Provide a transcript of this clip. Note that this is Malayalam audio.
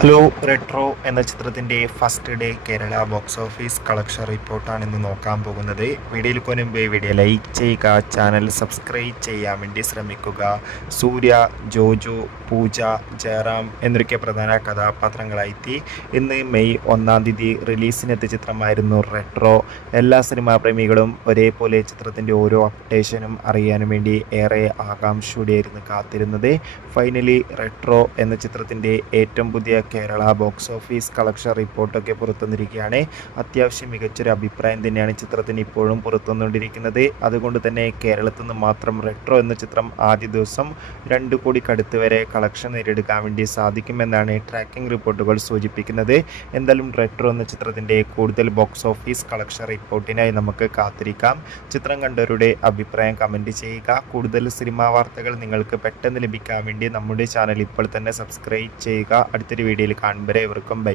ഹലോ. റെട്രോ എന്ന ചിത്രത്തിൻ്റെ first day Kerala box office collection റിപ്പോർട്ടാണ് ഇന്ന് നോക്കാൻ പോകുന്നത്. വീഡിയോയിൽ മുൻപ് വീഡിയോ ലൈക്ക് ചെയ്യുക, ചാനൽ സബ്സ്ക്രൈബ് ചെയ്യാൻ വേണ്ടി ശ്രമിക്കുക. സൂര്യ, ജോജു, പൂജ, ജയറാം എന്നൊക്കെ പ്രധാന കഥാപാത്രങ്ങളായി ഇന്ന് മെയ് 1-ാം തീയതി റിലീസിനെത്തിയ ചിത്രമായിരുന്നു റെട്രോ. എല്ലാ സിനിമാ പ്രേമികളും ഒരേപോലെ ചിത്രത്തിൻ്റെ ഓരോ അപ്ഡേഷനും അറിയാനും വേണ്ടി ഏറെ ആകാംക്ഷയോടെയായിരുന്നു കാത്തിരുന്നത്. ഫൈനലി റെട്രോ എന്ന ചിത്രത്തിൻ്റെ ഏറ്റവും പുതിയ കേരള ബോക്സ് ഓഫീസ് കളക്ഷൻ റിപ്പോർട്ടൊക്കെ പുറത്തുവന്നിരിക്കുകയാണ്. അത്യാവശ്യം മികച്ചൊരു അഭിപ്രായം തന്നെയാണ് ചിത്രത്തിന് ഇപ്പോഴും പുറത്തുവന്നുകൊണ്ടിരിക്കുന്നത്. അതുകൊണ്ട് തന്നെ കേരളത്തിൽ നിന്ന് മാത്രം റെട്രോ എന്ന ചിത്രം ആദ്യ ദിവസം 2 കോടിക്കടുത്ത് വരെ കളക്ഷൻ നേടിയെടുക്കാൻ വേണ്ടി സാധിക്കുമെന്നാണ് ട്രാക്കിംഗ് റിപ്പോർട്ടുകൾ സൂചിപ്പിക്കുന്നത്. എന്തായാലും റെട്രോ എന്ന ചിത്രത്തിൻ്റെ കൂടുതൽ ബോക്സ് ഓഫീസ് കളക്ഷൻ റിപ്പോർട്ടിനായി നമുക്ക് കാത്തിരിക്കാം. ചിത്രം കണ്ടവരുടെ അഭിപ്രായം കമൻറ്റ് ചെയ്യുക. കൂടുതൽ സിനിമാ വാർത്തകൾ നിങ്ങൾക്ക് പെട്ടെന്ന് ലഭിക്കാൻ വേണ്ടി നമ്മുടെ ചാനൽ ഇപ്പോൾ തന്നെ സബ്സ്ക്രൈബ് ചെയ്യുക. അടുത്തൊരു വീഡിയോയിൽ കാണുമ്പോൾ ഏവർക്കും ബൈ.